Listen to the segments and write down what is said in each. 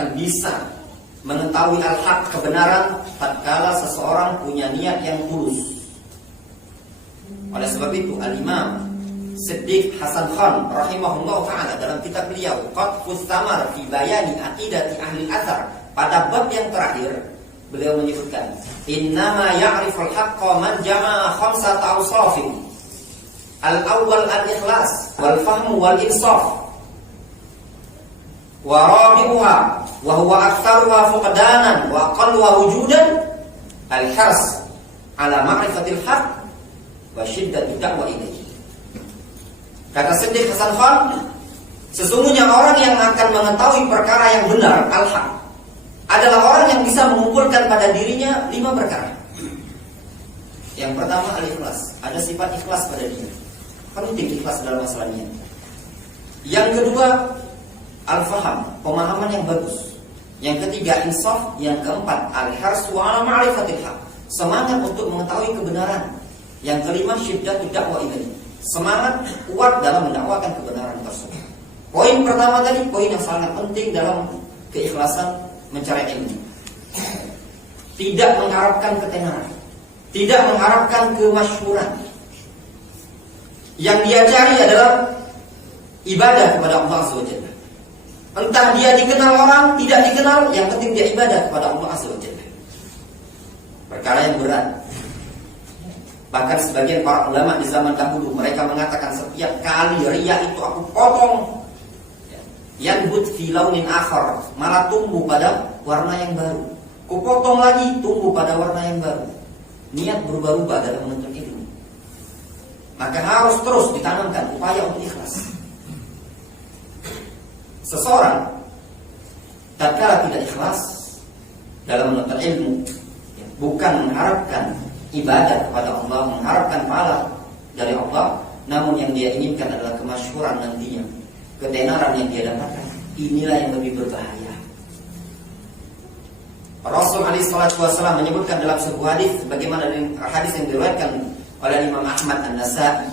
akan bisa mengetahui al-haq, kebenaran, tatkala seseorang punya niat yang tulus. Oleh sebab itu Al-Imam Siddiq Hasan Khan rahimahullah ta'ala dalam kitab beliau Qatfus Thamar fi Bayani Aqidati Ahli Athar, pada bab yang terakhir beliau menyebutkan innama ya'riful haqqa man jama'a khamsata awsafin. Al-awwal al-ikhlas wal fahmu wal insaf, wa rabi'uha wa huwa aktsaruha fuqdanan wa aqalluha wujudan al-hirs ala ma'rifatil haqq wa syiddatud da'wa ilaihi. Kata Siddiq Hasan Khan, sesungguhnya orang yang akan mengetahui perkara yang benar, al-haq, adalah orang yang bisa mengumpulkan pada dirinya 5 perkara. Yang pertama al-ikhlas, ada sifat ikhlas pada dia. Penting ikhlas dalam masalah niat. Yang kedua al-faham, pemahaman yang bagus. Yang ketiga insaf. Yang keempat al-hirsu ala ma'rifatil haq, semangat untuk mengetahui kebenaran. Yang kelima syiddatud da'wa ilaihi, semangat kuat dalam mendakwakan kebenaran tersebut. Poin pertama tadi, poin yang sangat penting dalam keikhlasan mencari ilmu. Tidak mengharapkan ketenaran, tidak mengharapkan kemasyhuran. Yang dia cari adalah ibadah kepada Allah Azza wa Jalla. Entah dia dikenal orang, tidak dikenal, yang penting dia ibadah kepada Allah Azza wa Jalla. Perkara yang berat. Bahkan sebagian para ulama di zaman dahulu mereka mengatakan setiap kali riya itu aku potong, yanbut fi launin akhar, malah tumbuh pada warna yang baru. Ku potong lagi, tumbuh pada warna yang baru. Niat berubah-ubah dalam menuntut ilmu. Maka harus terus ditanamkan upaya untuk ikhlas. Seseorang tatkala tidak ikhlas dalam menuntut ilmu, bukan mengharapkan ibadah kepada Allah, mengharapkan pahala dari Allah, namun yang dia inginkan adalah kemasyhuran nantinya, ketenaran yang dia dapatkan. Inilah yang lebih berbahaya. Rasul alaihi salatu wasallam menyebutkan dalam sebuah hadis, bagaimana hadis yang diriwayatkan oleh Imam Ahmad An-Nasa'i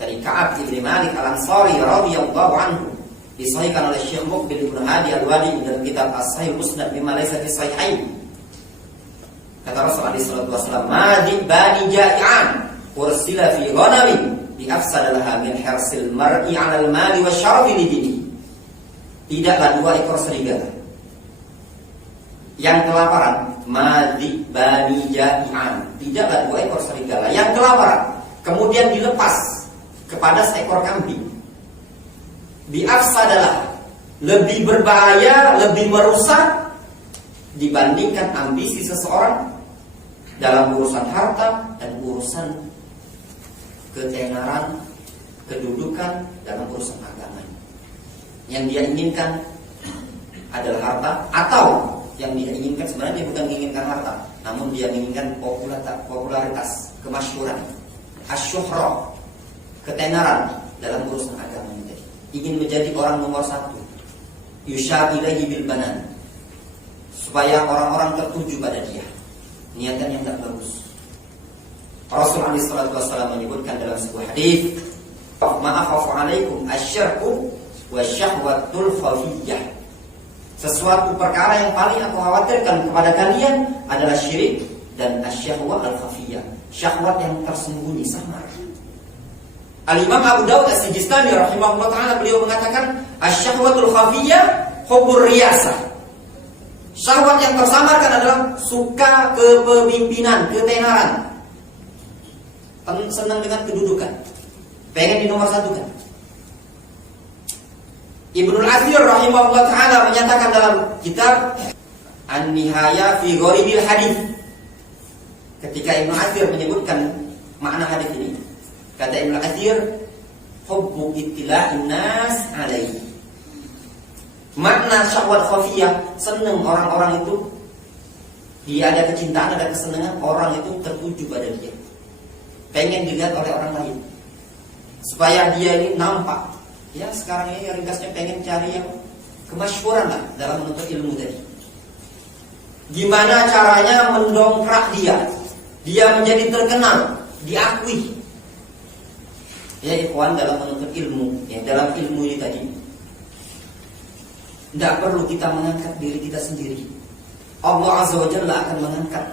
dari Ka'ab bin Malik Al-Ansari radhiyallahu anhu, disahihkan oleh Syekh Muqbil bin Hadi Al-Wadi dalam kitab As-Sahih Musnad bima laysa fi sahihain. Kata Rasulullah sallallahu alaihi wasallam, "Madi bani ja'ian ursila fi ghanamin bi afsadalaha min hirsil mar'i 'ala al-mali wa syarafi lidini." Tidaklah 2 ekor serigala yang kelaparan, madi bani ja'ian, tidaklah 2 ekor serigala yang kelaparan kemudian dilepas kepada seekor kambing. Bi afsadalah, lebih berbahaya, lebih merusak dibandingkan ambisi seseorang dalam urusan harta dan urusan ketenaran, kedudukan dalam urusan agama. Yang dia inginkan adalah harta, atau yang dia inginkan sebenarnya dia bukan menginginkan harta, namun dia menginginkan popularitas, kemasyhuran, asyuhra, ketenaran dalam urusan agama. Ingin menjadi orang nomor 1, yusyar ilaihi bil banan, supaya orang-orang tertuju pada dia. Niatan yang tak bagus. Rasulullah SAW menyebutkan dalam sebuah hadis, "Ma'akhafu alaikum asyirku wa syahwatul khafiyyah." Sesuatu perkara yang paling aku khawatirkan kepada kalian adalah syirik dan asyahwa al-khafiyyah, syahwat yang tersembunyi samar. Al-Imam Abu Dawud As-Sijistani rahimahullah ta'ala, beliau mengatakan asyahwatul khafiyyah hubbur riyasah. Syahwat yang tersamarkan adalah suka kepemimpinan, ketenaran, senang dengan kedudukan, pengen dinomorsatukan. Ibnul Athir rahimahullah ta'ala menyatakan dalam kitab An-Nihaya fi Gharibil Hadits, ketika Ibnu Athir menyebutkan makna hadis ini, kata Ibnu Athir, hubbu ittila'in nas alaihi. Makna syahwat khafiyah, senang orang-orang itu, dia ada kecintaan, ada kesenangan, orang itu tertuju pada dia, pengen dilihat oleh orang lain, supaya dia ini nampak. Ya sekarang ini ringkasnya pengen cari yang kemasyhuran lah dalam menuntut ilmu tadi. Gimana caranya mendongkrak dia menjadi terkenal, diakui. Ya ikhwan, dalam menuntut ilmu, ya dalam ilmu ini tadi, Tidak perlu kita mengangkat diri kita sendiri. Allah Azza wa Jalla akan mengangkat